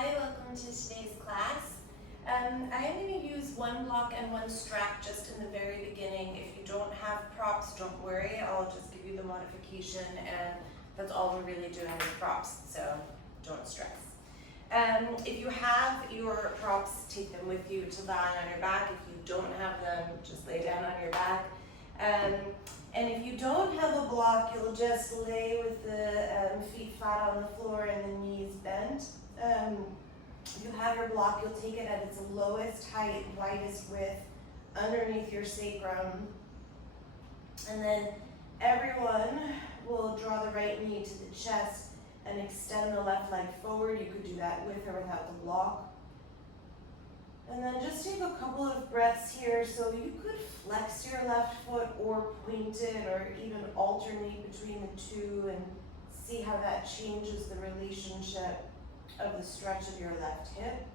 Hi, welcome to today's class. I am going to use one block and one strap just in the very beginning. If you don't have props, don't worry. I'll just give you the modification, and that's all we're really doing with props, so don't stress. If you have your props, take them with you to lie on your back. If you don't have them, just lay down on your back. And if you don't have a block, you'll just lay with the feet flat on the floor and the knees bent. If you have your block, you'll take it at its lowest height, widest width, underneath your sacrum. And then everyone will draw the right knee to the chest and extend the left leg forward. You could do that with or without the block. And then just take a couple of breaths here. So you could flex your left foot or point it or even alternate between the two and see how that changes the relationship of the stretch of your left hip.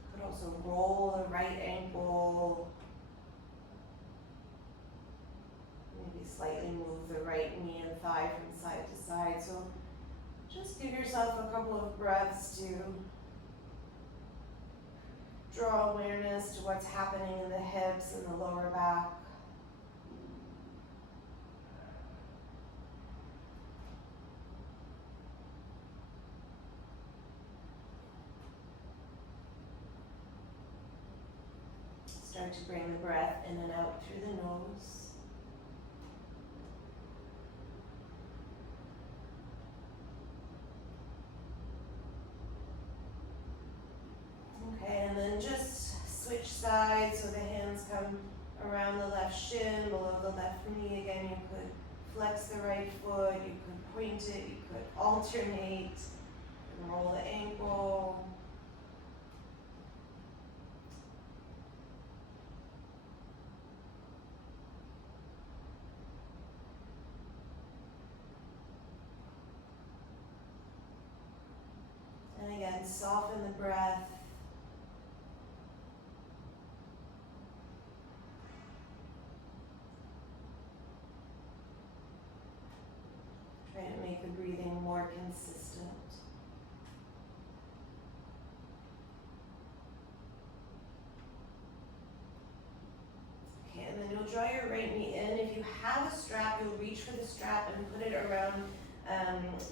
You could also roll the right ankle. Maybe slightly move the right knee and thigh from side to side. So just give yourself a couple of breaths to draw awareness to what's happening in the hips and the lower back. Start to bring the breath in and out through the nose. Okay, and then just switch sides so the hands come around the left shin, below the left knee. Again, you could flex the right foot, you could point it, you could alternate, roll the ankle. And again, soften the breath. Try to make the breathing more consistent. Okay, and then you'll draw your right knee in. If you have a strap, you'll reach for the strap and put it around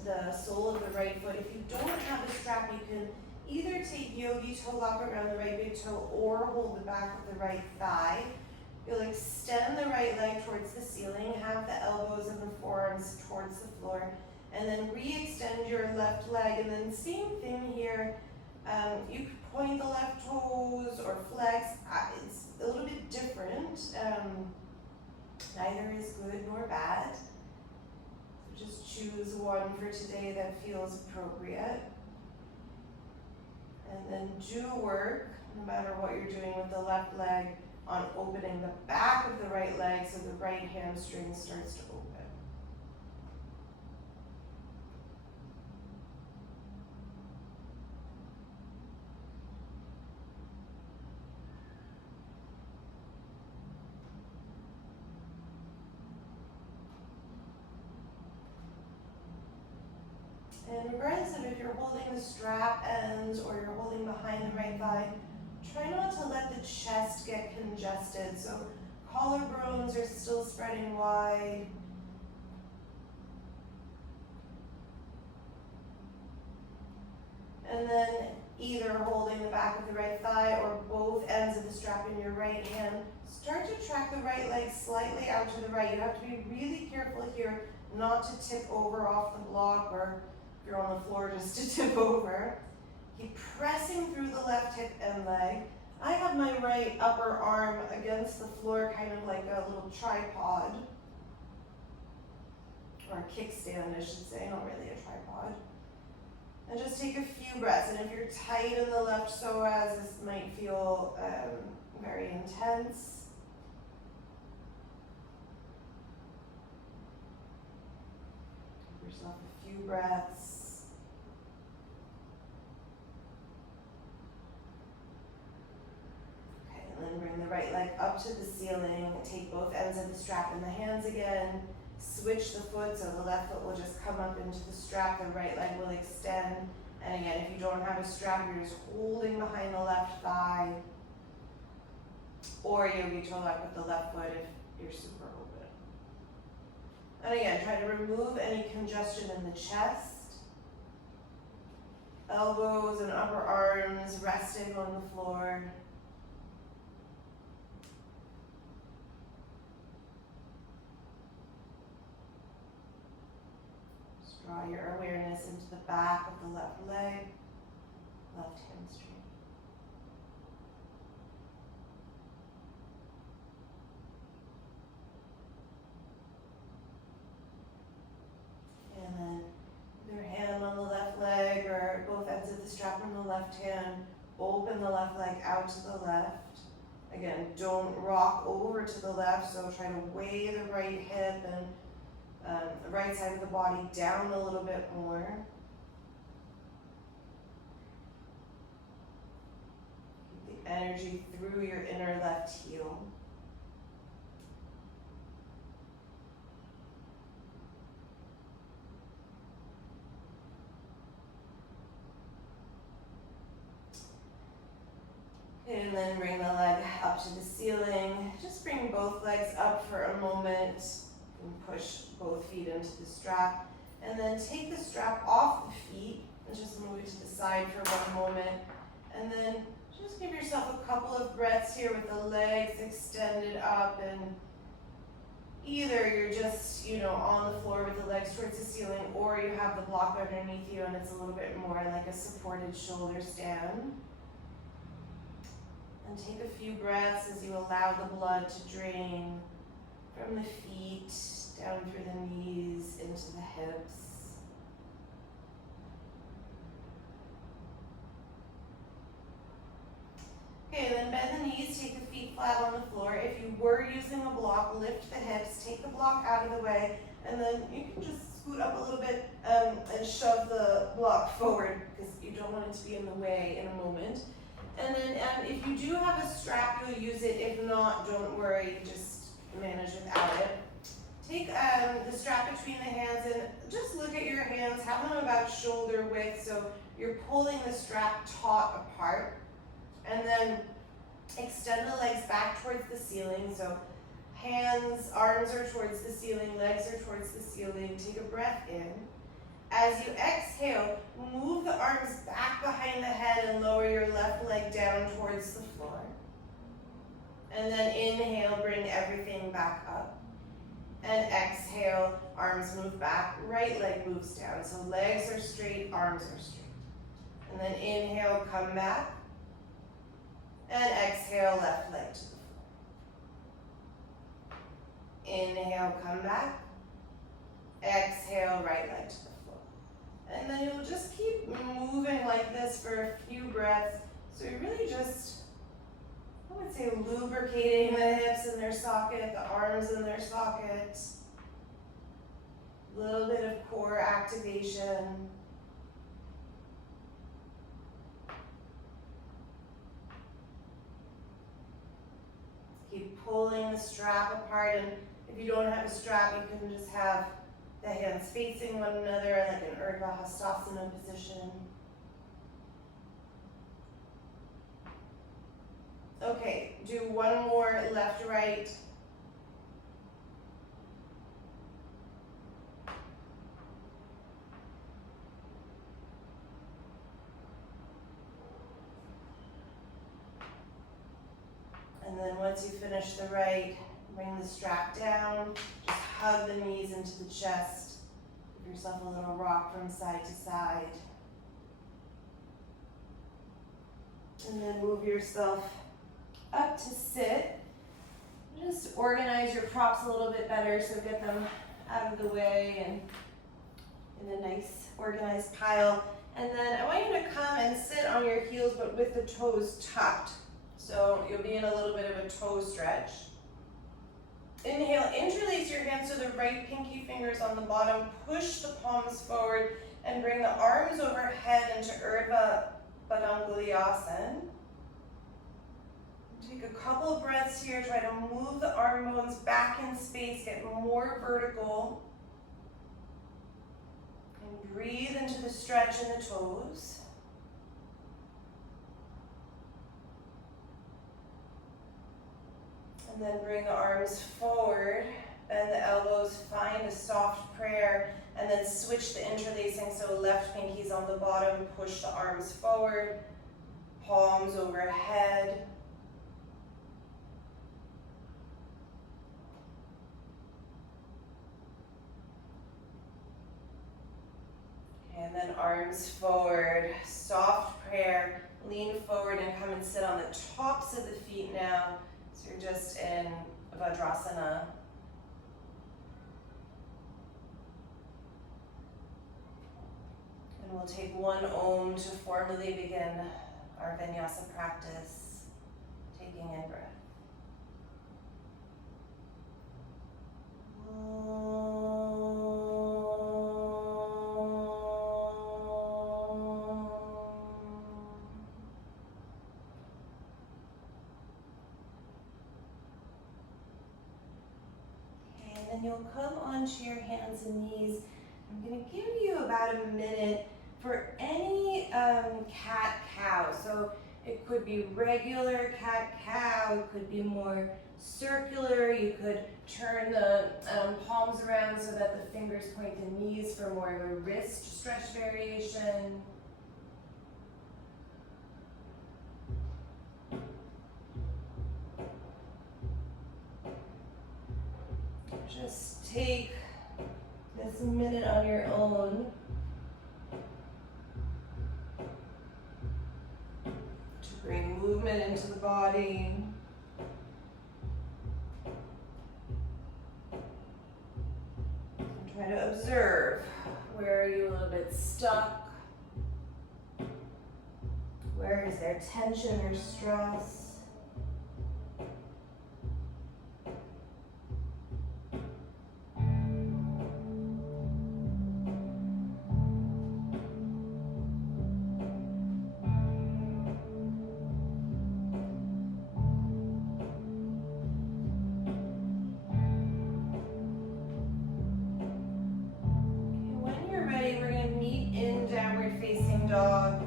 the sole of the right foot. If you don't have a strap, you can either take yogi toe lock around the right big toe or hold the back of the right thigh. You'll extend the right leg towards the ceiling, have the elbows and the forearms towards the floor, and then re-extend your left leg. And then same thing here, you could point the left toes or flex. It's a little bit different. Neither is good nor bad. So just choose one for today that feels appropriate. And then do work, no matter what you're doing with the left leg, on opening the back of the right leg so the right hamstring starts to open. And regardless of if you're holding the strap ends or you're holding behind the right thigh, try not to let the chest get congested. So collarbones are still spreading wide. And then either holding the back of the right thigh or both ends of the strap in your right hand, start to track the right leg slightly out to the right. You have to be really careful here not to tip over off the block, or if you're on the floor, just to tip over. Keep pressing through the left hip and leg. I have my right upper arm against the floor, kind of like a little tripod, or a kickstand, I should say, not really a tripod. And just take a few breaths. And if you're tight in the left psoas, this might feel very intense. Give yourself a few breaths. And then bring the right leg up to the ceiling. Take both ends of the strap in the hands again. switch the foot, so the left foot will just come up into the strap, the right leg will extend. And again, if you don't have a strap, you're just holding behind the left thigh. Or yogi toe lock with the left foot if you're super open. And again, try to remove any congestion in the chest. Elbows and upper arms resting on the floor. Just draw your awareness into the back of the left leg, left hamstring. And then your hand on the left leg or both ends of the strap on the left hand. Open the left leg out to the left. Again, don't rock over to the left, so try to weigh the right hip and the right side of the body down a little bit more. Keep the energy through your inner left heel. And then bring the leg up to the ceiling. Just bring both legs up for a moment and push both feet into the strap. And then take the strap off the feet and just move it to the side for one moment. And then just give yourself a couple of breaths here with the legs extended up, and either you're just, on the floor with the legs towards the ceiling, or you have the block underneath you and it's a little bit more like a supported shoulder stand. And take a few breaths as you allow the blood to drain from the feet, down through the knees, into the hips. Okay, then bend the knees, take the feet flat on the floor. If you were using a block, lift the hips, take the block out of the way, and then you can just scoot up a little bit and shove the block forward because you don't want it to be in the way in a moment. And then if you do have a strap, you'll use it. If not, don't worry, just manage without it. Take the strap between the hands and just look at your hands. Have them about shoulder width, so you're pulling the strap taut apart. And then extend the legs back towards the ceiling. So hands, arms are towards the ceiling, legs are towards the ceiling. Take a breath in. As you exhale, move the arms back behind the head and lower your left leg down towards the floor. And then inhale, bring everything back up. And exhale, arms move back, right leg moves down. So legs are straight, arms are straight. And then inhale, come back. And exhale, left leg to the floor. Inhale, come back. Exhale, right leg to the floor. And then you'll just keep moving like this for a few breaths. So you're really just, I would say, lubricating the hips in their socket, the arms in their socket. A little bit of core activation. Keep pulling the strap apart, and if you don't have a strap, you can just have the hands facing one another like an Urdhva Hastasana position. Okay, do one more left, right. And then once you finish the right, bring the strap down, just hug the knees into the chest. Give yourself a little rock from side to side. And then move yourself up to sit. Just organize your props a little bit better, so get them out of the way and in a nice organized pile. And then I want you to come and sit on your heels, but with the toes tucked. So you'll be in a little bit of a toe stretch. Inhale, interlace your hands so the right pinky fingers on the bottom. Push the palms forward and bring the arms overhead into Urdhva Padanguli Asana. Take a couple of breaths here. Try to move the arm bones back in space. Get more vertical. And breathe into the stretch in the toes. And then bring the arms forward. Bend the elbows. Find a soft prayer. And then switch the interlacing. So left pinky's on the bottom. Push the arms forward. Palms overhead. And then arms forward, soft prayer, lean forward and come and sit on the tops of the feet now. So you're just in Vajrasana. And we'll take one Om to formally begin our vinyasa practice, taking in breath. And you'll come onto your hands and knees. I'm going to give you about a minute for any cat-cow. So it could be regular cat-cow, it could be more circular. You could turn the palms around so that the fingers point to knees for more of a wrist stretch variation. Just take this minute on your own to bring movement into the body. And try to observe, where are you a little bit stuck? Where is there tension or stress? Dog.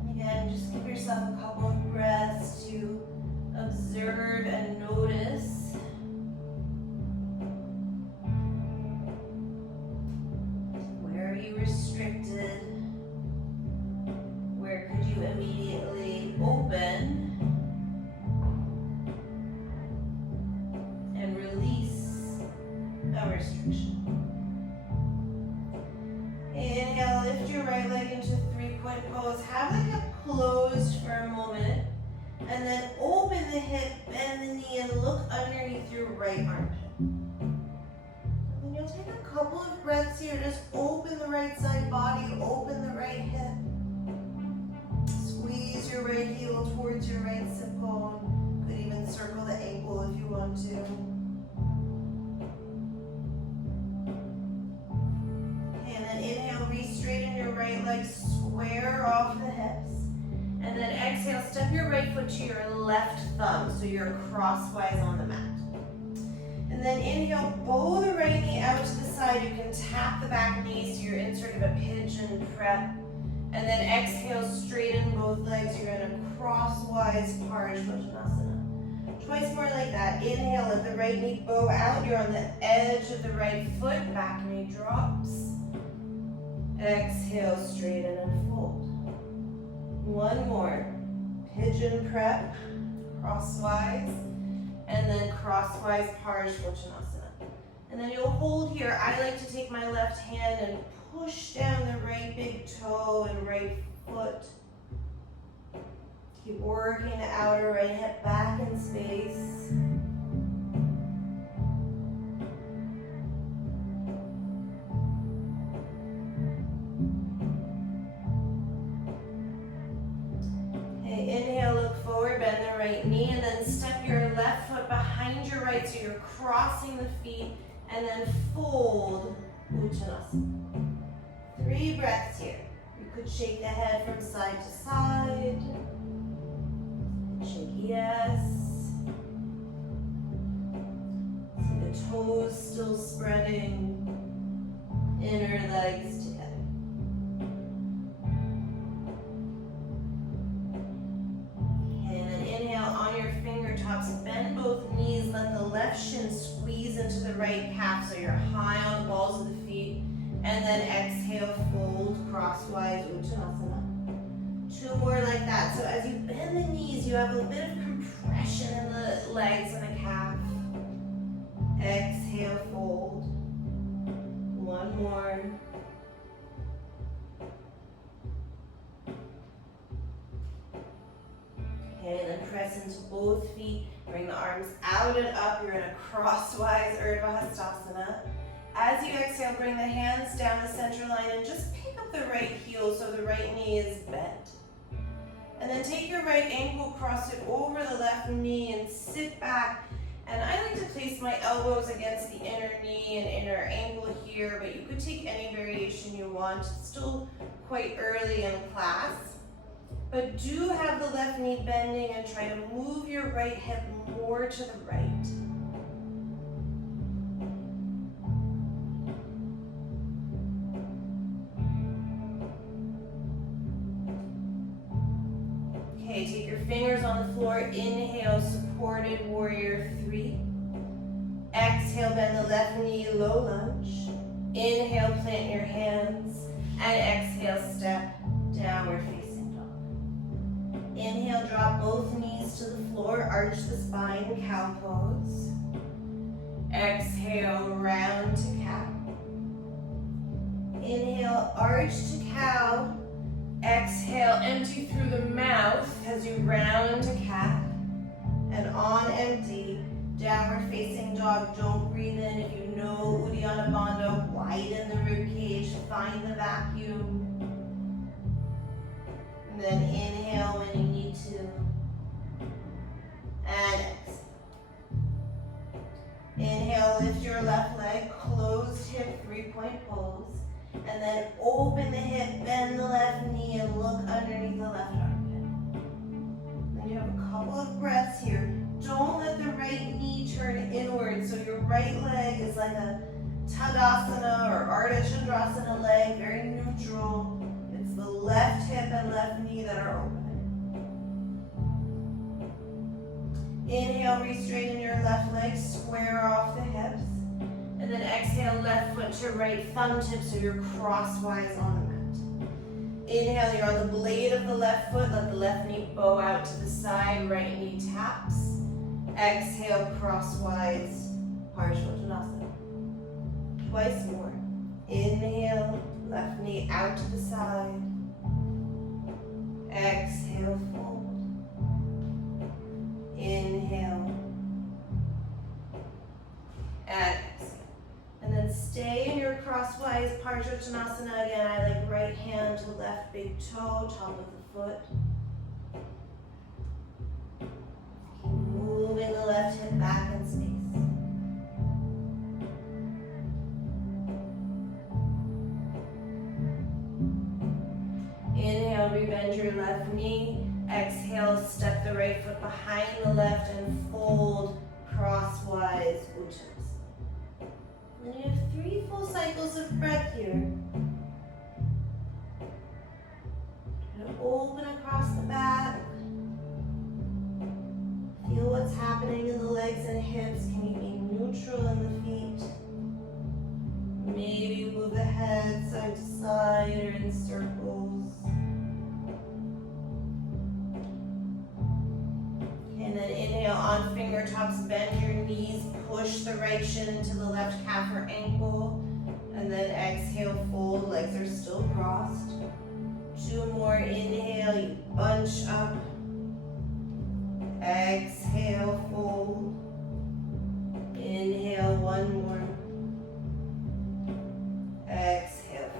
And again, just give yourself a couple of breaths to observe and notice. Where are you restricted? Where could you immediately open and release a restriction? Inhale, lift your right leg into three-point pose. Have the hip closed for a moment. And then open the hip, bend the knee, and look underneath your right armpit. And then you'll take a couple of breaths here. Just open the right side body, open the right hip. Squeeze your right heel towards your right sit bone. Could even circle the ankle if you want to. Inhale, re-straighten your right leg, square off the hips. And then exhale, step your right foot to your left thumb, so you're crosswise on the mat. And then inhale, bow the right knee out to the side. You can tap the back knee so you're in sort of a pigeon prep. And then exhale, straighten both legs. You're in a crosswise Parishvottanasana. Twice more like that. Inhale, let the right knee bow out. You're on the edge of the right foot. Back knee drops. Exhale, straighten and fold. One more. Pigeon prep, crosswise, and then crosswise Parishvottanasana. And then you'll hold here. I like to take my left hand and push down the right big toe and right foot. Keep working the outer right hip back in space. Inhale, look forward, bend the right knee, and then step your left foot behind your right so you're crossing the feet, and then fold Uttanasana. 3 breaths here. You could shake the head from side to side. Shake yes. See the toes still spreading. Inner legs together. And then inhale on your fingertips. Bend both knees. Let the left shin squeeze into the right calf so you're high on the balls of the feet. And then exhale, fold crosswise, Uttanasana. 2 more like that. So as you bend the knees, you have a bit of compression in the legs and the calf. Exhale, fold. 1 more. Okay, then press into both feet. Bring the arms out and up. You're in a crosswise Urdhva Hastasana. As you exhale, bring the hands down the center line and just pick up the right heel so the right knee is bent. And then take your right ankle, cross it over the left knee and sit back. And I like to place my elbows against the inner knee and inner ankle here, but you could take any variation you want. It's still quite early in class. But do have the left knee bending and try to move your right hip more to the right. Okay, take your fingers on the floor. Inhale, supported warrior 3. Exhale, bend the left knee, low lunge. Inhale, plant your hands. And exhale, step downward facing dog. Inhale, drop both knees to the floor. Arch the spine, cow pose. Exhale, round to cow. Inhale, arch to cow. Exhale, empty through the mouth as you round to cat. And on empty, downward facing dog. Don't breathe in. If you know Uddiyana Bandha, widen the rib cage, find the vacuum. And then inhale when you need to. And exhale. Inhale, lift your left leg, closed hip, 3-point pose. And then open the hip, bend the left knee, and look underneath the left armpit. Then you have a couple of breaths here. Don't let the right knee turn inward. So your right leg is like a Tadasana or Ardha Chandrasana leg, very neutral. It's the left hip and left knee that are open. Inhale, re-straighten your left leg, square off the hips. And then exhale, left foot to right, thumb tip, so you're crosswise on the mat. Inhale, you're on the blade of the left foot. Let the left knee bow out to the side, right knee taps. Exhale, crosswise, Parshvottanasana. Twice more. Inhale, left knee out to the side. Exhale, fold. Inhale. And exhale. And then stay in your crosswise Parshvottanasana again. I like right hand to left big toe, top of the foot. Keep moving the left hip back in space. Inhale, rebend your left knee. Exhale, step the right foot behind the left and fold crosswise Uttanasana. Then you have 3 full cycles of breath here. And open across the back. Feel what's happening in the legs and hips. Can you be neutral in the feet? Maybe move the head side to side or in circles. And then inhale on fingertips, bend your knees, push the right shin into the left calf or ankle. And then exhale, fold, legs are still crossed. 2 more, inhale, you bunch up. Exhale, fold. Inhale, 1 more. Exhale.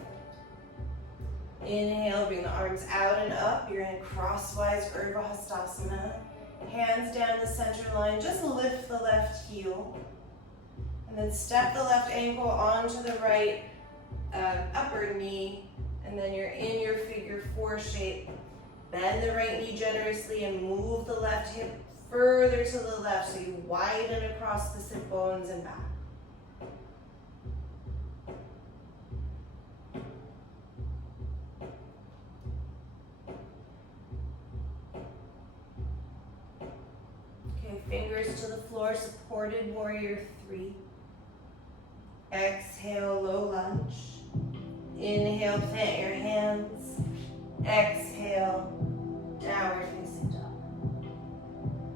Inhale, bring the arms out and up. You're in crosswise Urdhva Hastasana. Hands down the center line, just lift the left heel. And then step the left ankle onto the right upper knee And then you're in your figure 4 shape. Bend the right knee generously and move the left hip further to the left so you widen across the sit bones and back. Okay, fingers to the floor, supported warrior 3. Exhale, low lunge. Inhale, plant your hands. Exhale, downward facing dog.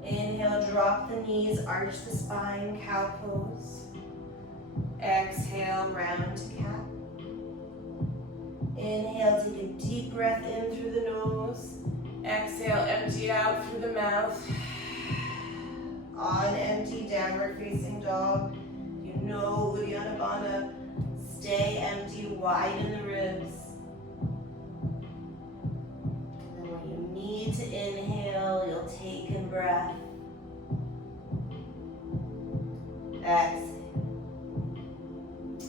Inhale, drop the knees, arch the spine, cow pose. Exhale, round to cat. Inhale, take a deep breath in through the nose. Exhale, empty out through the mouth. On empty, downward facing dog. You know Uddiyana Bandha. Stay empty, widen the ribs. And then when you need to inhale, you'll take in breath. Exhale.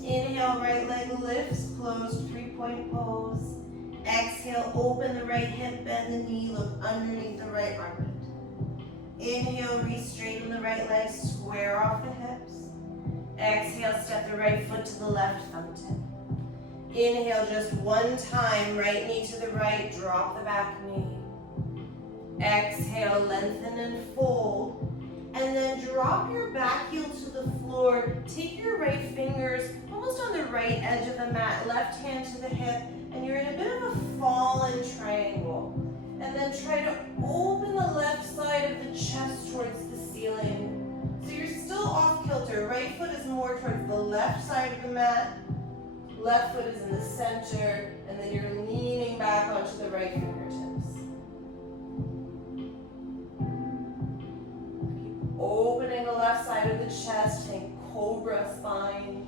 Inhale, right leg lifts, closed 3-point pose. Exhale, open the right hip, bend the knee, look underneath the right armpit. Inhale, re-straighten the right leg, square off the hips. Exhale, step the right foot to the left, thumb tip. Inhale just one time, right knee to the right, drop the back knee. Exhale, lengthen and fold. And then drop your back heel to the floor. Take your right fingers almost on the right edge of the mat, left hand to the hip, and you're in a bit of a fallen triangle. And then try to open the left side of the chest towards the ceiling. So you're still off kilter. Right foot is more towards the left side of the mat. Left foot is in the center. And then you're leaning back onto the right fingertips. Keep opening the left side of the chest. Think cobra spine.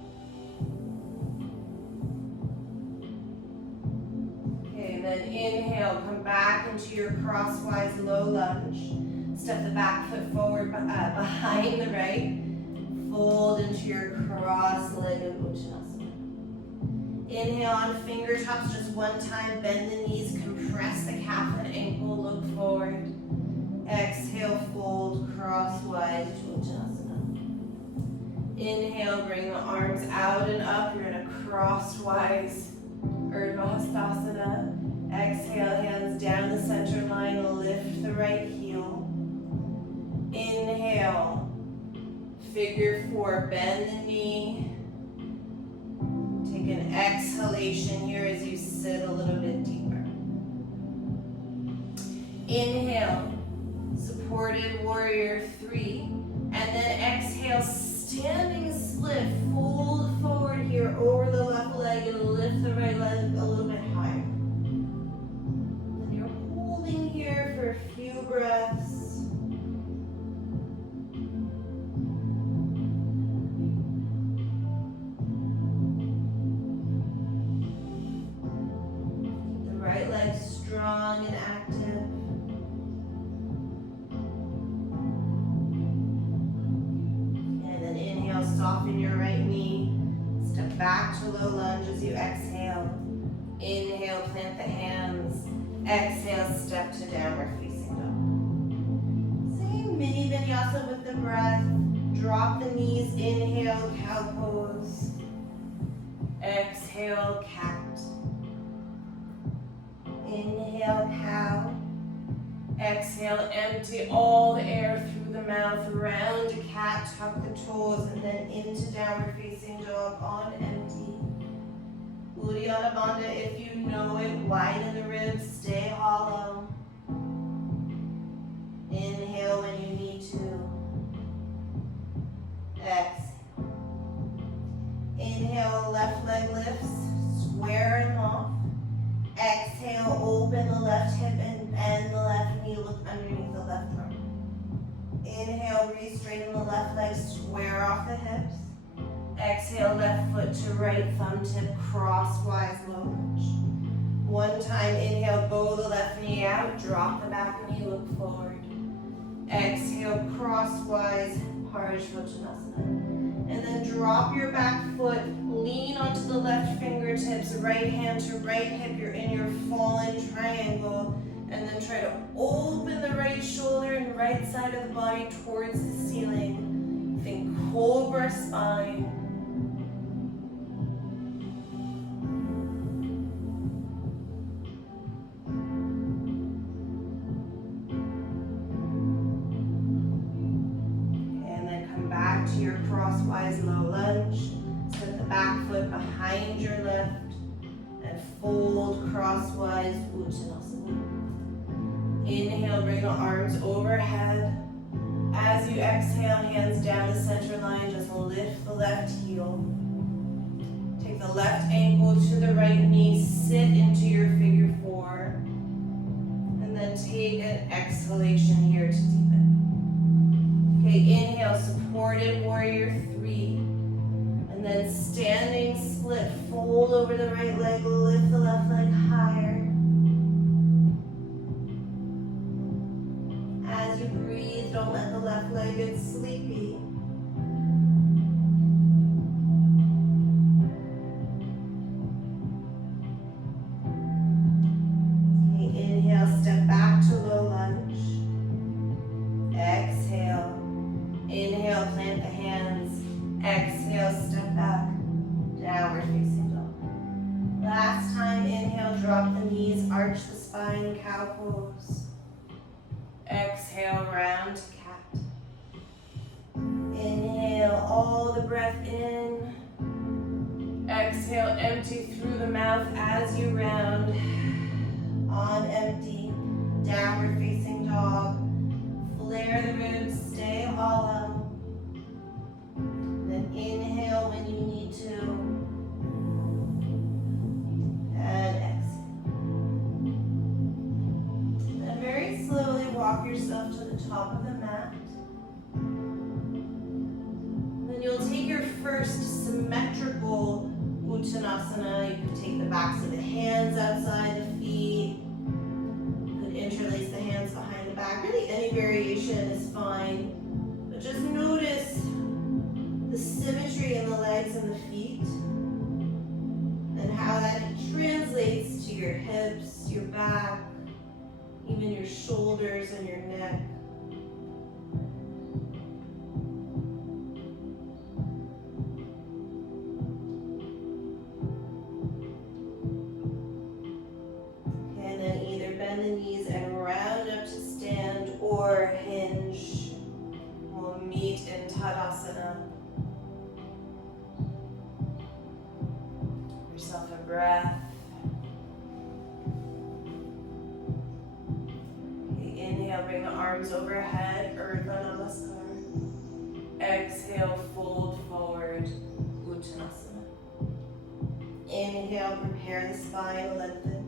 Okay, and then inhale. Come back into your crosswise low lunge. Step the back foot forward behind the right. Fold into your cross-legged Uttanasana. Inhale on finger tops just one time. Bend the knees, compress the calf and ankle, look forward. Exhale, fold crosswise to Uttanasana. Inhale, bring the arms out and up. You're in a crosswise Urdhva Hastasana. Exhale, hands down the center line, lift the right heel. Inhale, figure 4, bend the knee. Take an exhalation here as you sit a little bit deeper. Inhale, supported warrior 3. And then exhale, standing split, fold forward here over the left leg and lift the right leg a little bit higher. And you're holding here for a few breaths. Strong and active. And then inhale, soften your right knee. Step back to low lunge as you exhale. Inhale, plant the hands. Exhale, step to downward facing dog. Same mini vinyasa with the breath. Drop the knees. Inhale, cow pose. Exhale, cat. Inhale, cow. Exhale, empty all the air through the mouth. Round to cat, tuck the toes, and then into downward facing dog on empty. Uddiyana Bandha, if you know it, widen the ribs, stay hollow. Inhale when you need to. Exhale. Inhale, left leg lifts, square and off. Exhale, open the left hip and bend the left knee, look underneath the left arm. Inhale, re-straighten the left leg, square off the hips. Exhale, left foot to right, thumb tip, crosswise low lunge. One time, inhale, bow the left knee out, drop the back knee, look forward. Exhale, crosswise, Parishvottanasana. And then drop your back foot, lean onto the left fingertips. fingertips, right hand to right hip. You're in your fallen triangle. And then try to open the right shoulder and right side of the body towards the ceiling. Think cobra spine. And then come back to your crosswise low lunge. Step the back foot behind your left and fold crosswise Uttanasana. Inhale, bring the arms overhead. As you exhale, hands down the center line, just lift the left heel. Take the left ankle to the right knee, sit into your figure four. And then take an exhalation here to deepen. Okay, inhale, supported warrior three. And then standing split, fold over the right leg, lift the left leg higher. As you breathe, don't let the left leg get sleepy. Okay, inhale, step back to low lunge. Exhale. Inhale, plant the hands. Exhale, step back. Downward facing dog. Last time, inhale, drop the knees, arch the spine, cow pose. Exhale, round to cat. Inhale, all the breath in. Exhale, empty through the mouth as you round. On empty, downward facing dog. Flare the ribs, stay hollow. Then inhale when you need to. And exhale. Then very slowly walk yourself to the top of the mat. Then you'll take your first symmetrical Uttanasana. You could take the backs of the hands outside the feet. You could interlace the hands behind the back. Really any variation is fine. But just notice the symmetry in the legs and the feet. And how that translates to your hips, your back, even your shoulders and your neck. And then either bend the knees and round up to stand or hinge. We'll meet in Tadasana. Give yourself a breath. Inhale, bring the arms overhead, Urdhva Namaskar. Exhale, fold forward, Uttanasana. Inhale, prepare the spine, lengthen.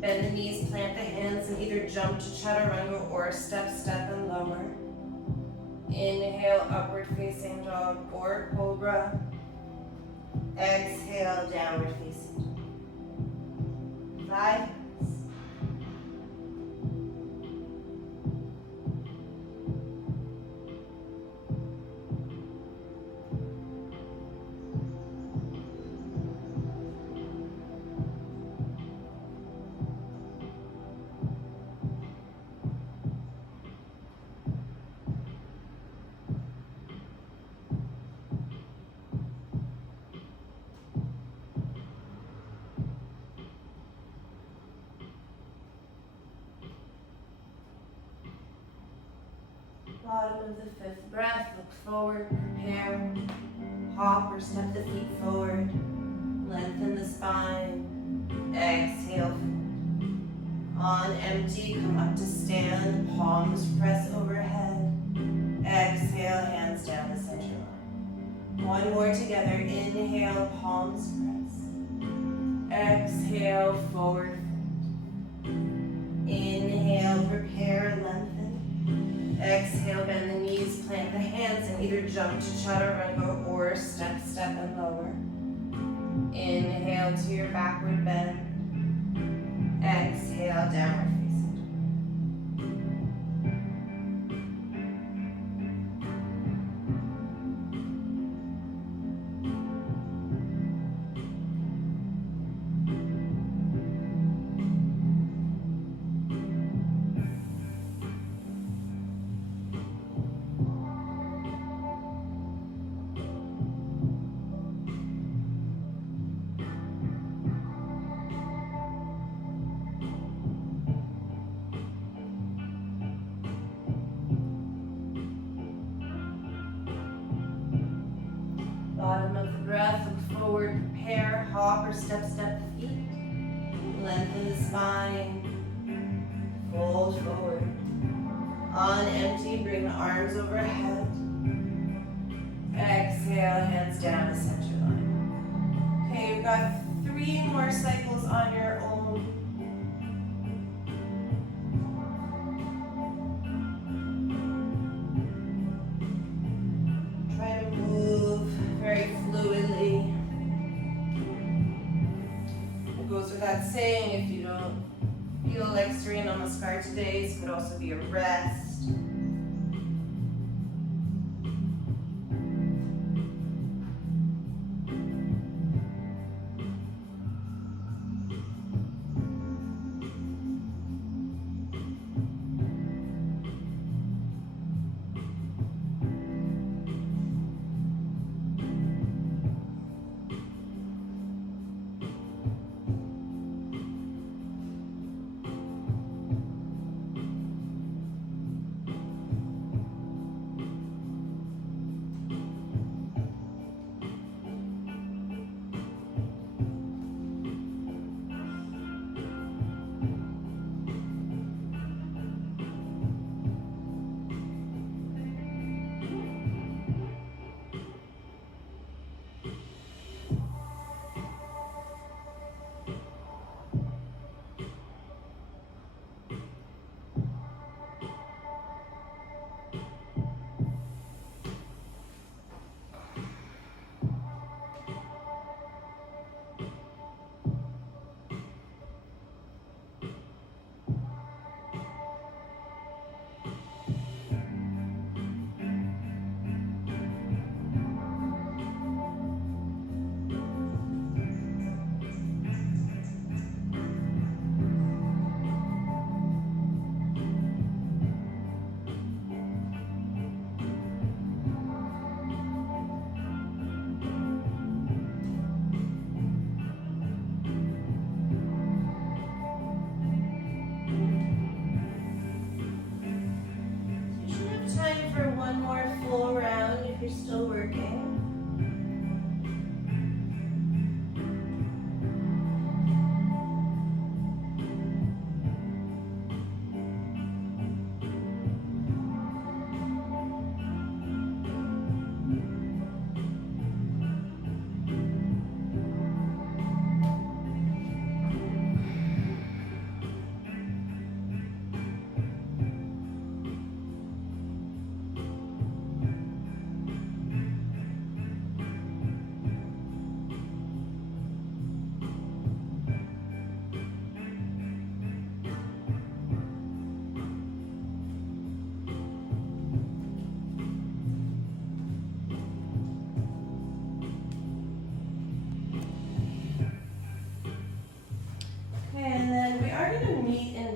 Bend the knees, plant the hands, and either jump to Chaturanga or step, and lower. Inhale, upward facing dog or cobra. Exhale, downward facing dog. 5. Bottom of the 5th breath, look forward, prepare, hop or step the feet forward, lengthen the spine, exhale. On empty, come up to stand, palms press overhead, exhale, hands down the center line. One more together, inhale, palms press, exhale, forward, inhale, prepare, lengthen. Exhale, bend the knees, plant the hands, and either jump to Chaturanga or step, and lower. Inhale to your backward bend. Exhale, downward facing. hop or step the feet. Lengthen the spine. Fold forward. On empty, bring the arms overhead. Exhale, hands down to center line. Okay, you've got 3 more cycles on your own. Try to move very fluidly. It goes without saying, if you don't feel like Surya Namaskar today, this could also be a rest. You're still working.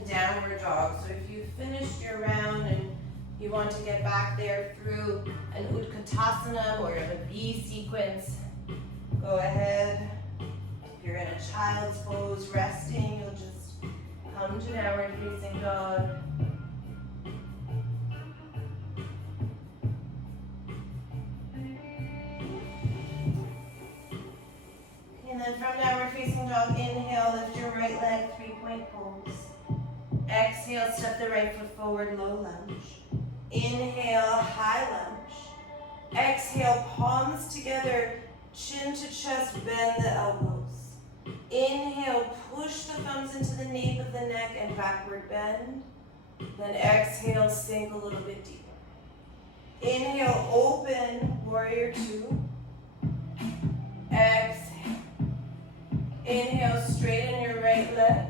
Downward dog. So if you finished your round and you want to get back there through an Utkatasana or the B sequence, go ahead. If you're in a child's pose, resting, you'll just come to downward facing dog. And then from downward facing dog, inhale, lift your right leg, 3-point pose. Exhale, step the right foot forward, low lunge. Inhale, high lunge. Exhale, palms together, chin to chest, bend the elbows. Inhale, push the thumbs into the nape of the neck and backward bend. Then exhale, sink a little bit deeper. Inhale, open, warrior 2. Exhale. Inhale, straighten your right leg.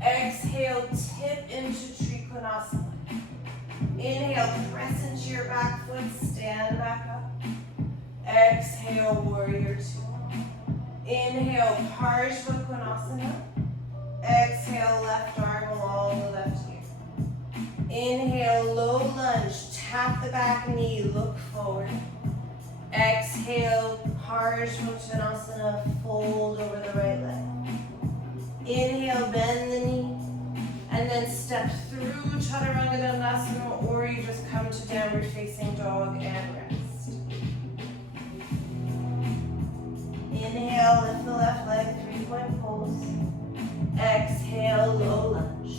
Exhale, tip into Trikonasana. Inhale, press into your back foot, stand back up. Exhale, warrior 2. Inhale, Parshva Konasana. Exhale, left arm along the left ear. Inhale, low lunge, tap the back knee, look forward. Exhale, Parshva, fold over the right leg. Inhale, bend the knee, and then step through Chaturanga Dandasana, or you just come to downward facing dog and rest. Inhale, lift the left leg elbows. Exhale, low lunge.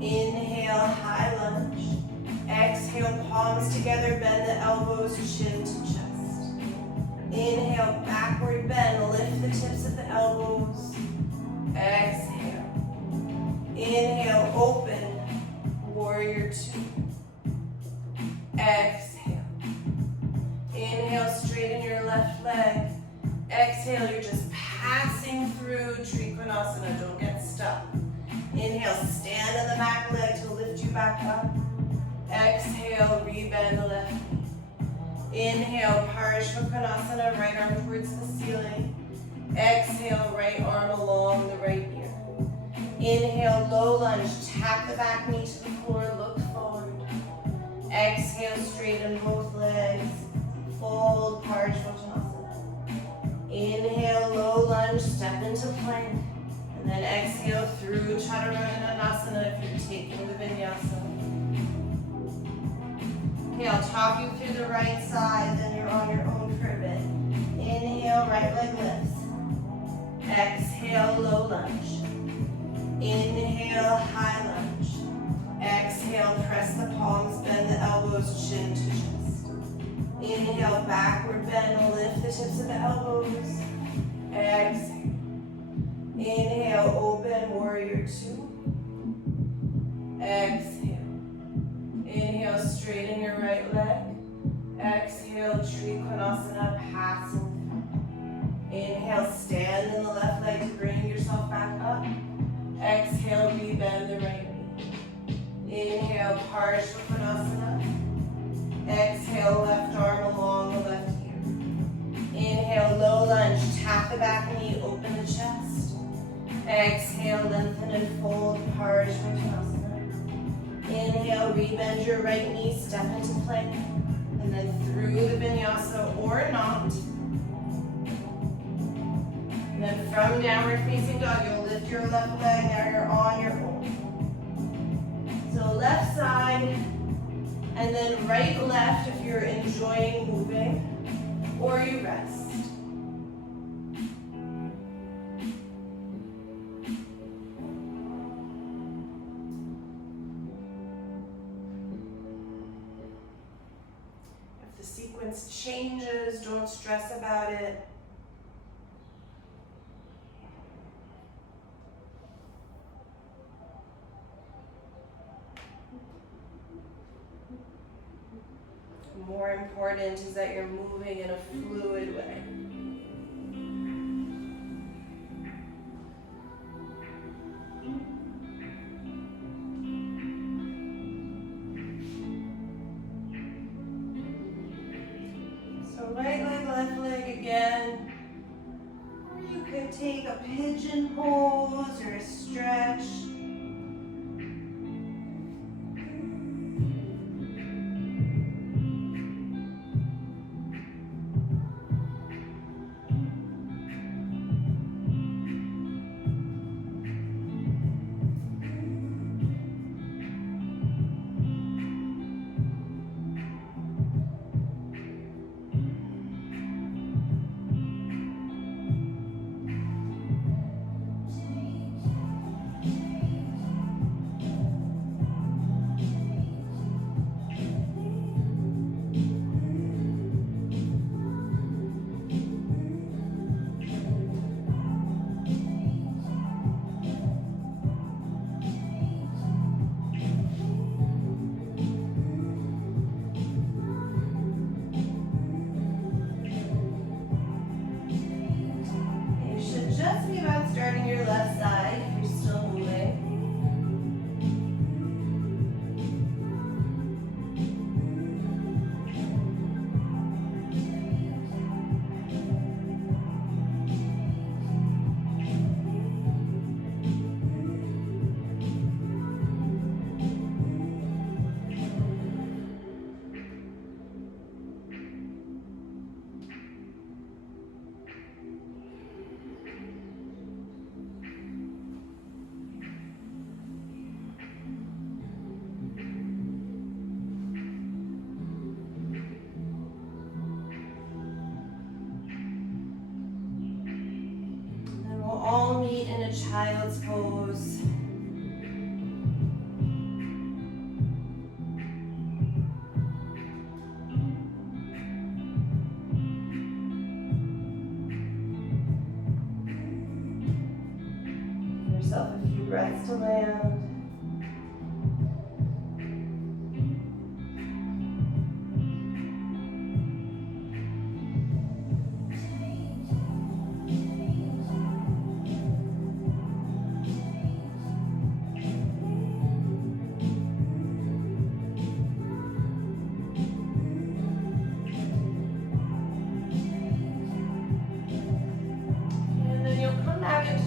Inhale, high lunge. Exhale, palms together, bend the elbows, chin to chest. Inhale, backward bend, lift the tips of the elbows. Exhale. Inhale, open, warrior two. Exhale. Inhale, straighten your left leg. Exhale, you're just passing through Trikonasana, don't get stuck. Inhale, stand on the back leg to lift you back up. Exhale, rebend the left knee. Inhale, Parishvakonasana, right arm towards the ceiling. Exhale, right arm along the right ear. Inhale, low lunge, tap the back knee to the floor, look forward. Exhale, straighten both legs, fold Parishvakonasana. Inhale, low lunge, step into plank. And then exhale through Chaturanga if you're taking the vinyasa. Okay, I'll talk you through the right side, then you're on your own for a bit. Inhale, right leg lifts. Exhale, low lunge. Inhale, high lunge. Exhale, press the palms, bend the elbows, chin to chest. Inhale, backward bend, lift the tips of the elbows. Exhale. Inhale, open, warrior two. Exhale. Inhale, straighten your right leg. Exhale, Trikonasana, passing through. Inhale, stand in the left leg to bring yourself back up. Exhale, rebend the right knee. Inhale, Parishvakonasana. Exhale, left arm along the left ear. Inhale, low lunge, tap the back knee, open the chest. Exhale, lengthen and fold, Parishvakonasana. Inhale, rebend your right knee, step into plank. And then through the vinyasa or not. And then from downward facing dog, you'll lift your left leg, now you're on your own. So left side, and then right, left if you're enjoying moving, or you rest. If the sequence changes, don't stress about it. More important is that you're moving in a fluid way. So right leg, left leg again. Or you could take a pigeon pose or a stretch. Starting your left side if you're still moving. in a child's pose. Give yourself a few breaths to land.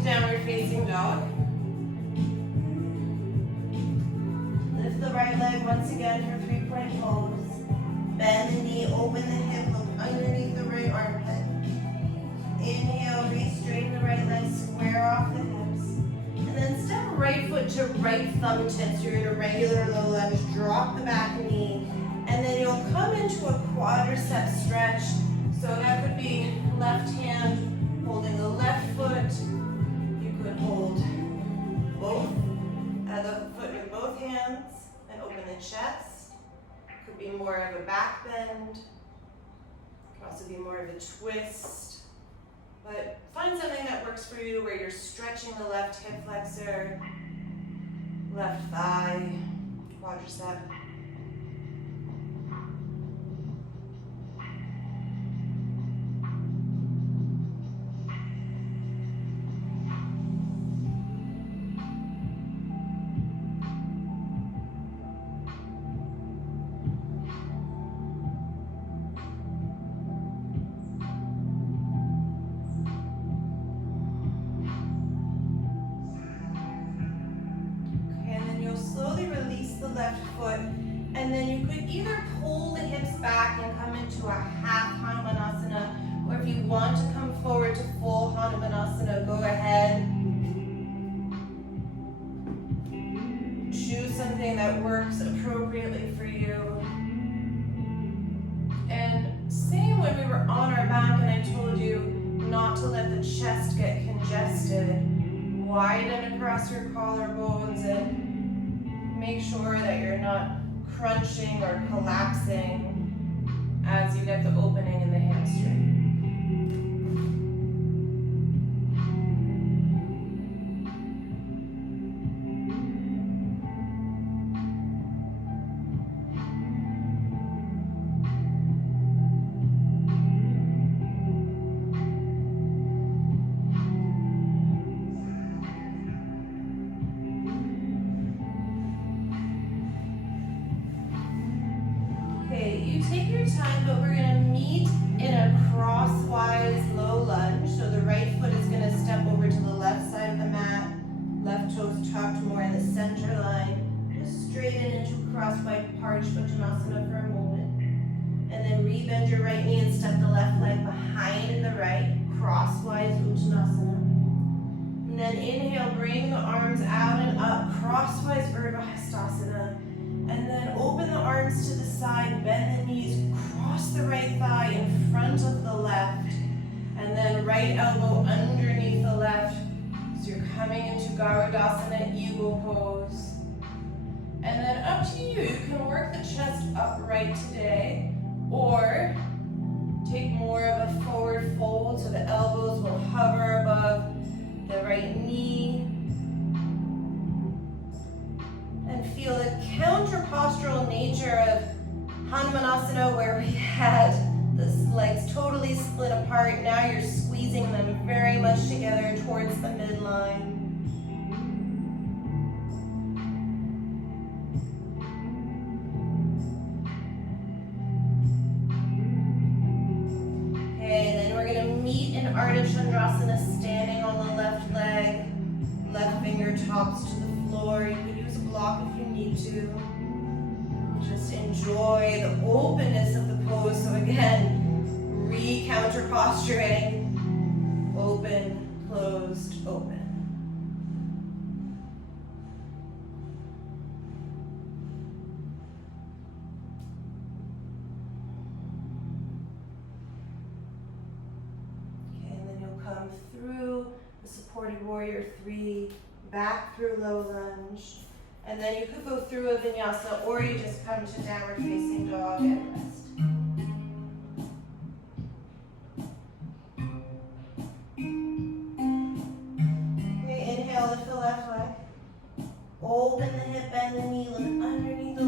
Downward facing dog. Lift the right leg once again for 3-point pose. Bend the knee, open the hip, look underneath the right armpit. Inhale, re-straighten the right leg, square off the hips. And then step right foot to right thumb tip. So you're in a regular low lunge, drop the back knee. And then you'll come into a quadricep stretch. So that would be left hand holding the left foot. Hold both the foot with both hands and open the chest. Could be more of a back bend. Could also be more of a twist. But find something that works for you where you're stretching the left hip flexor, left thigh, quadricep. Left foot, and then you could either pull the hips back and come into a half Hanumanasana, or if you want to come forward to full Hanumanasana, go ahead. Choose something that works appropriately for you. And same when we were on our back and I told you not to let the chest get congested. Widen across your collarbones and make sure that you're not crunching or collapsing as you get the opening in the hamstring. Take your time, but we're going to meet in a crosswise low lunge. So the right foot is going to step over to the left side of the mat. Left toes tucked more in the center line. Just straighten into crosswise Parshvottanasana for a moment. And then rebend your right knee and step the left leg behind the right. Crosswise Uttanasana. And then inhale, bring the arms out and up. Crosswise Urdhva Hastasana. And then open the arms to the side, bend the knees, cross the right thigh in front of the left, and then right elbow underneath the left. So you're coming into Garudasana, eagle pose. And then up to you, you can work the chest upright today, or take more of a forward fold so the elbows will hover above the right knee. And feel the counter-postural nature of Hanumanasana, where we had the legs totally split apart. Now you're squeezing them very much together towards the midline. Okay, then we're going to meet in Ardha Chandrasana, standing on the left leg, left fingertips to the floor. You could use a block if you need to. Just enjoy the openness of the pose. So again, re-counter posturing. Open, closed, open. Okay, and then you'll come through the supported warrior 3, back through low lunge, and then you could go through a vinyasa or you just come to downward facing dog and rest. Okay, inhale, lift the left leg. Open the hip, bend the knee, look underneath the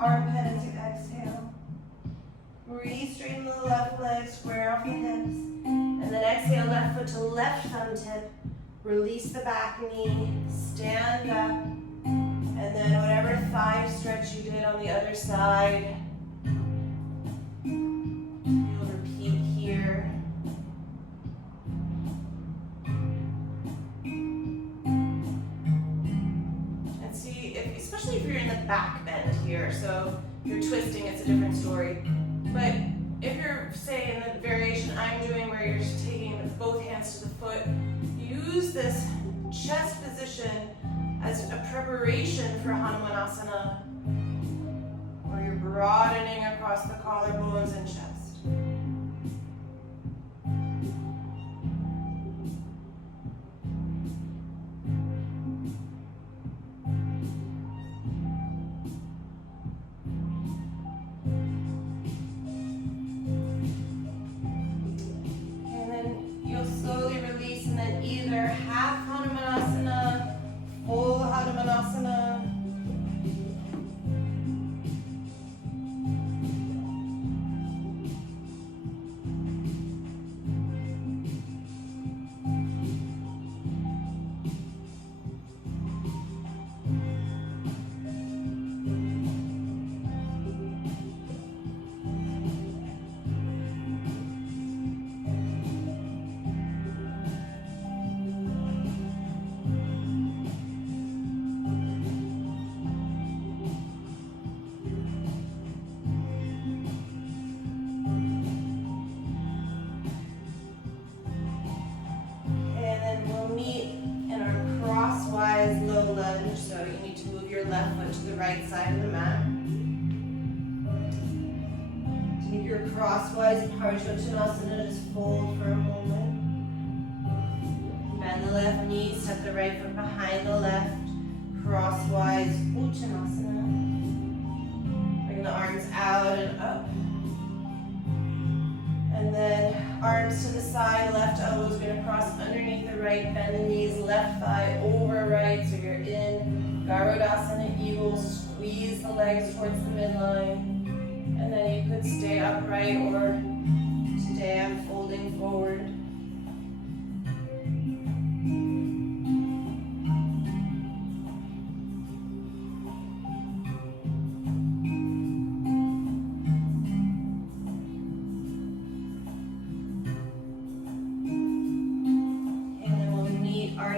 armpit as you exhale. Re-straighten the left leg, square off the hips. And then exhale, left foot to left thumb tip. Release the back knee, stand up. And then whatever thigh stretch you did on the other side, you'll repeat here. And see, especially if you're in the back bend here, so if you're twisting, it's a different story. But if you're, say, in the variation I'm doing where you're just taking both hands to the foot, use this chest position as a preparation for Hanumanasana, where you're broadening across the collarbones and chest. And then you'll slowly release, and then either half Hanumanasana, full Hanumanasana. Low lunge, so you need to move your left foot to the right side of the mat. Take your crosswise Parshvottanasana, just fold for a moment. Bend the left knee, step the right foot behind the left. Crosswise Uttanasana. Bring the arms out and up. And then arms to the side, left elbow is going to cross underneath the right, bend the knees, left thigh over right, so you're in Garudasana, eagle, squeeze the legs towards the midline, and then you could stay upright, or today I'm folding forward.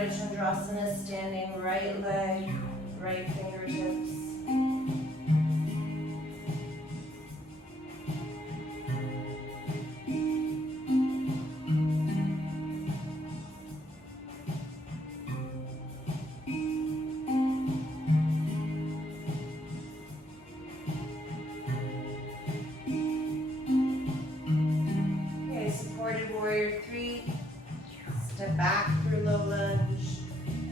Chandrasana, standing right leg, right fingertips. Okay, supported warrior 3. Step back through low lunge.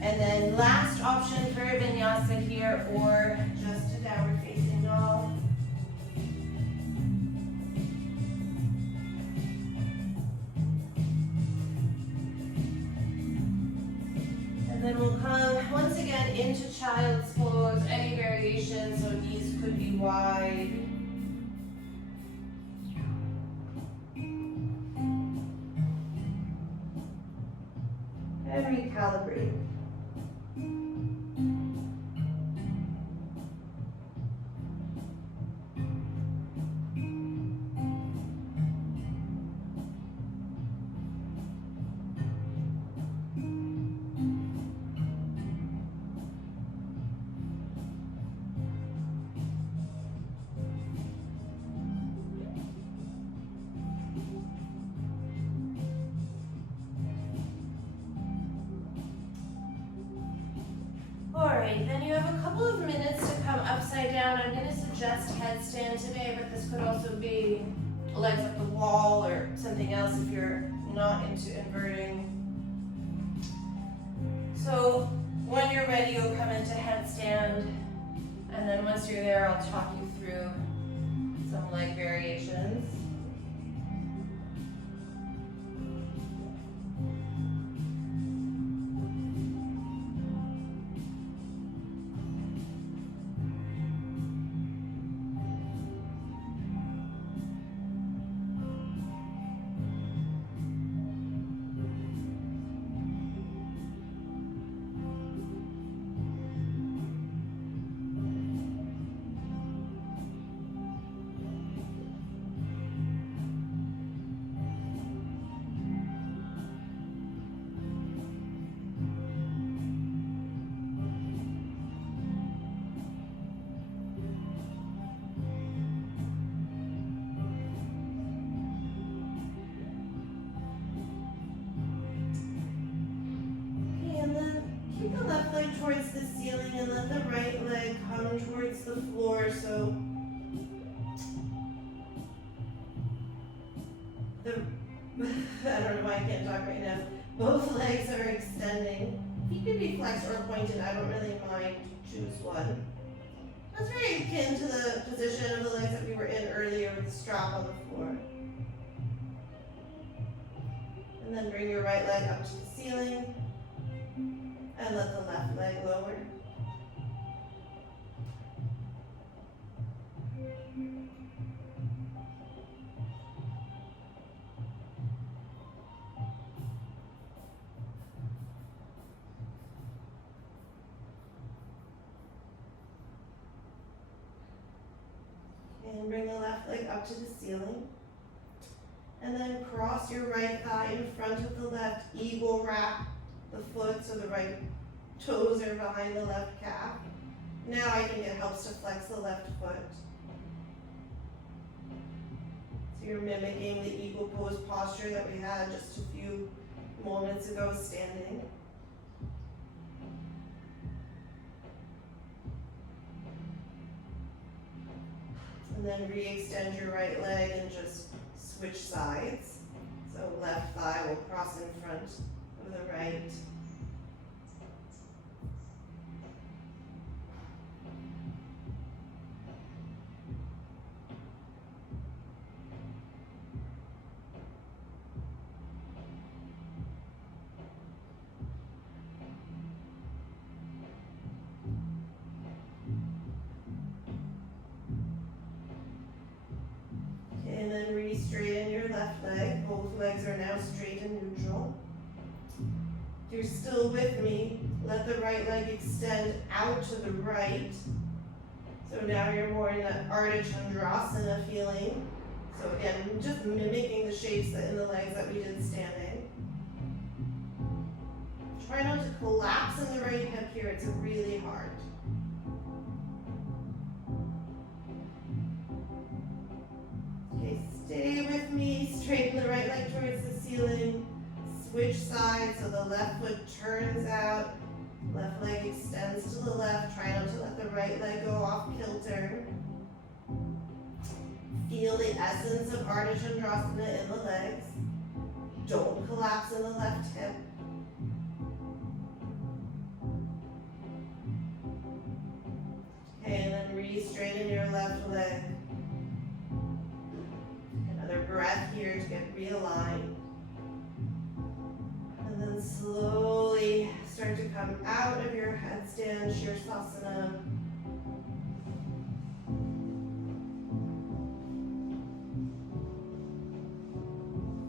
And then last option for a vinyasa here, or just a downward facing dog. And then we'll come once again into child's pose, any variation, so knees could be wide. And recalibrate. Alright, then you have a couple of minutes to come upside down. I'm going to suggest headstand today, but this could also be legs up the wall or something else if you're not into inverting. once you're there, I'll talk you through some leg variations. Keep the left leg towards the ceiling and let the right leg come towards the floor. So I don't know why I can't talk right now. Both legs are extending. Feet could be flexed or pointed. I don't really mind. Choose one. That's very akin to the position of the legs that we were in earlier with the strap on the floor. And then bring your right leg up to the ceiling. And let the left leg lower. And bring the left leg up to the ceiling. And then cross your right thigh in front of the left, eagle wrap the foot so the right toes are behind the left calf. Now I think it helps to flex the left foot. So you're mimicking the eagle pose posture that we had just a few moments ago standing. And then re-extend your right leg and just switch sides. So left thigh will cross in front of the right. And then re-straighten your left leg. Both legs are now straight and neutral. If you're still with me, let the right leg extend out to the right. So now you're more in that Ardha Chandrasana feeling. So again, just mimicking the shapes in the legs that we did standing. Try not to collapse in the right hip here, it's really hard. Okay, stay with me, straighten the right leg towards the ceiling, switch sides so the left foot turns out, left leg extends to the left, try not to let the right leg go off kilter. Feel the essence of Ardha Chandrasana in the legs. Don't collapse in the left hip. Okay, and then re-straighten your left leg. Another breath here to get realigned. And then slowly start to come out of your headstand, Shirsasana.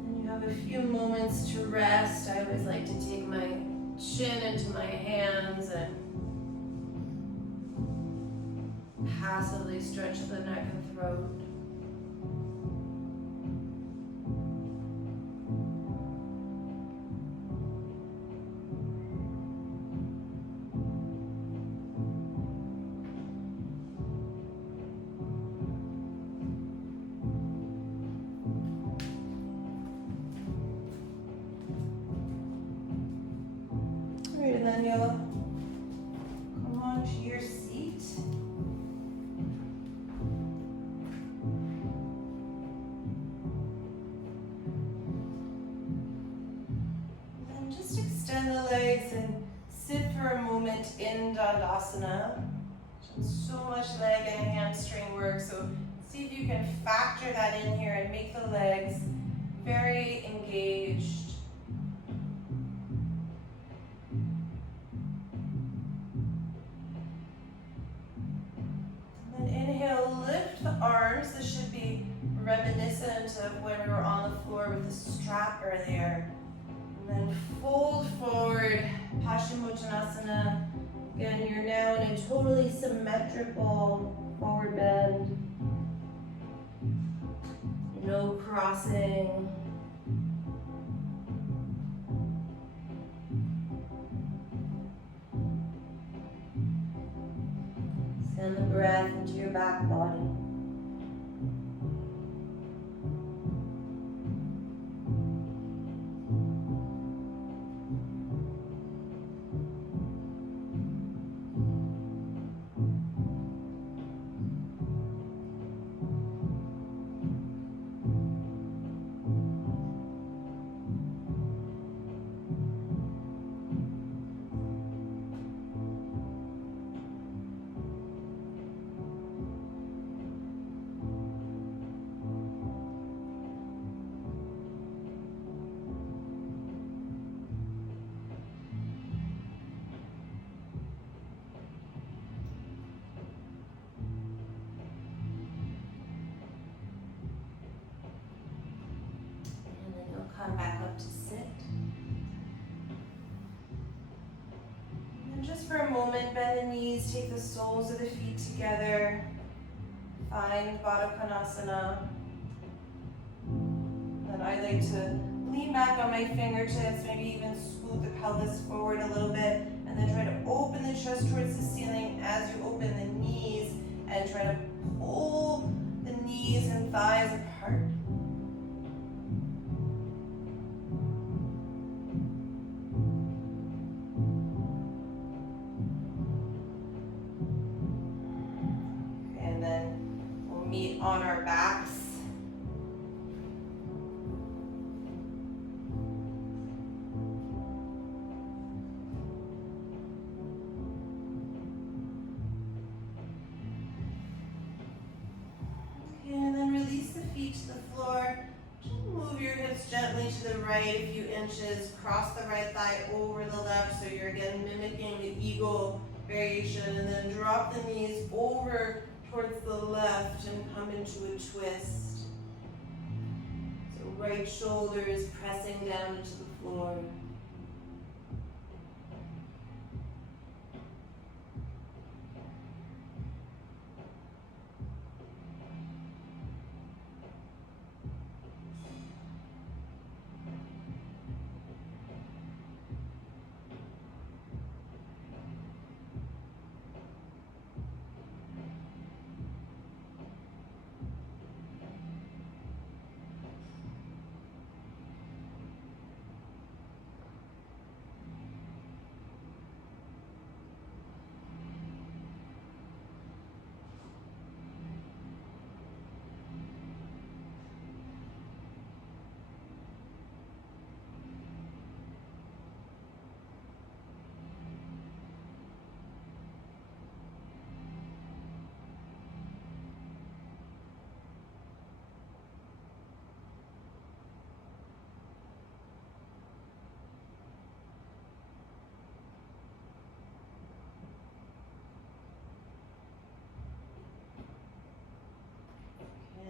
And you have a few moments to rest. I always like to take my chin into my hands and passively stretch the neck and throat. Alright, and then you'll come onto your seat. Extend the legs and sit for a moment in Dandasana. So much leg and hamstring work, so see if you can factor that in here and make the legs very engaged. And then inhale, lift the arms. This should be reminiscent of when we were on the floor with the strap earlier. And then fold forward, Paschimottanasana. Again, you're now in a totally symmetrical forward bend. No crossing. Send the breath into your back body. Come back up to sit. And just for a moment, bend the knees, take the soles of the feet together. Find Baddha Konasana. Then I like to lean back on my fingertips, maybe even scoot the pelvis forward a little bit, and then try to open the chest towards the ceiling as you open the knees, and try to pull the knees and thighs apart. On our backs. Okay, and then release the feet to the floor. Just move your hips gently to the right a few inches. Cross the right thigh over the left, so you're again mimicking the eagle variation, and then drop the knees over towards the left and come into a twist. So right shoulder is pressing down into the floor.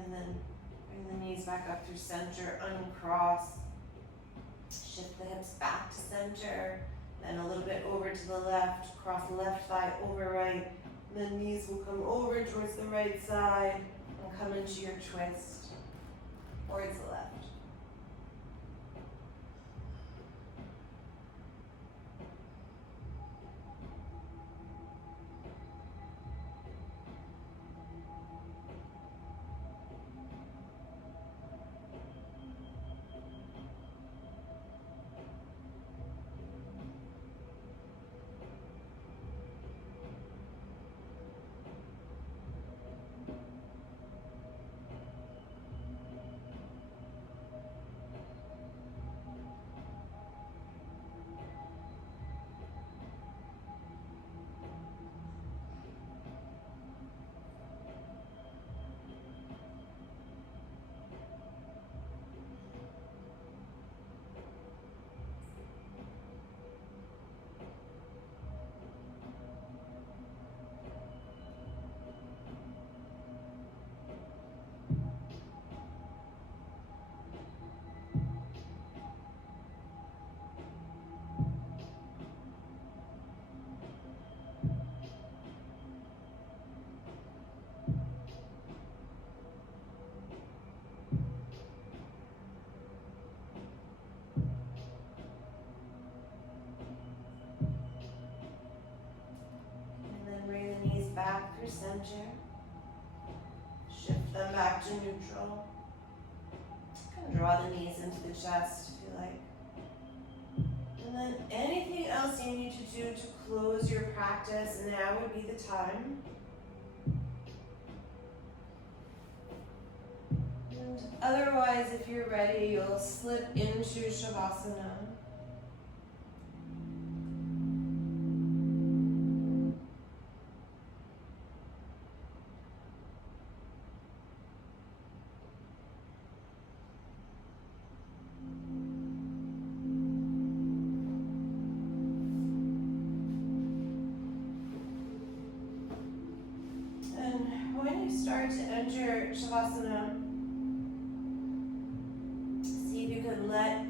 And then bring the knees back up through center, uncross. Shift the hips back to center, then a little bit over to the left, cross left thigh over right. The knees will come over towards the right side and come into your twist towards the left. back for center. Shift them back to neutral. You can draw the knees into the chest if you like. And then anything else you need to do to close your practice, now would be the time. And otherwise, if you're ready, you'll slip into Shavasana. Start to enter Shavasana. See if you can let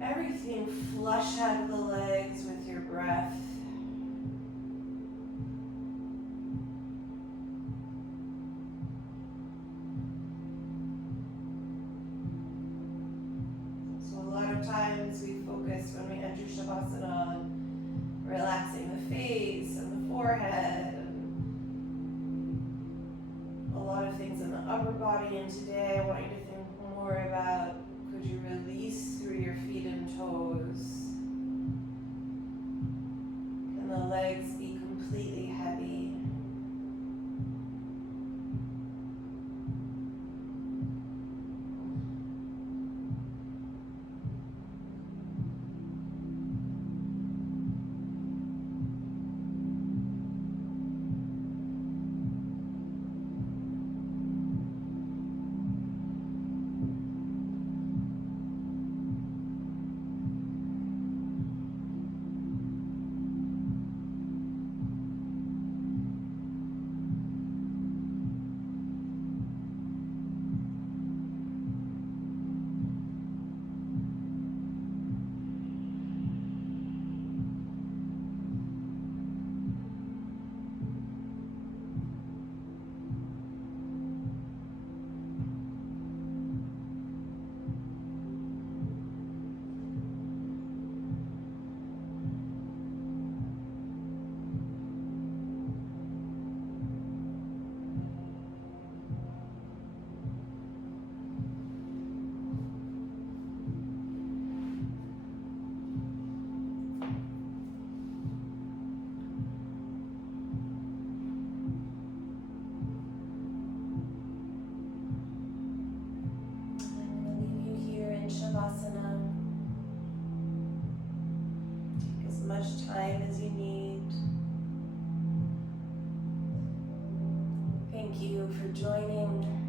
everything flush out of the legs with your breath. So a lot of times we focus when we enter Shavasana on relaxing the face and the forehead. Things in the upper body, and today I want you to think more about, could you release through your feet and toes? Can the legs be completely heavy? Shavasana. Take as much time as you need. Thank you for joining.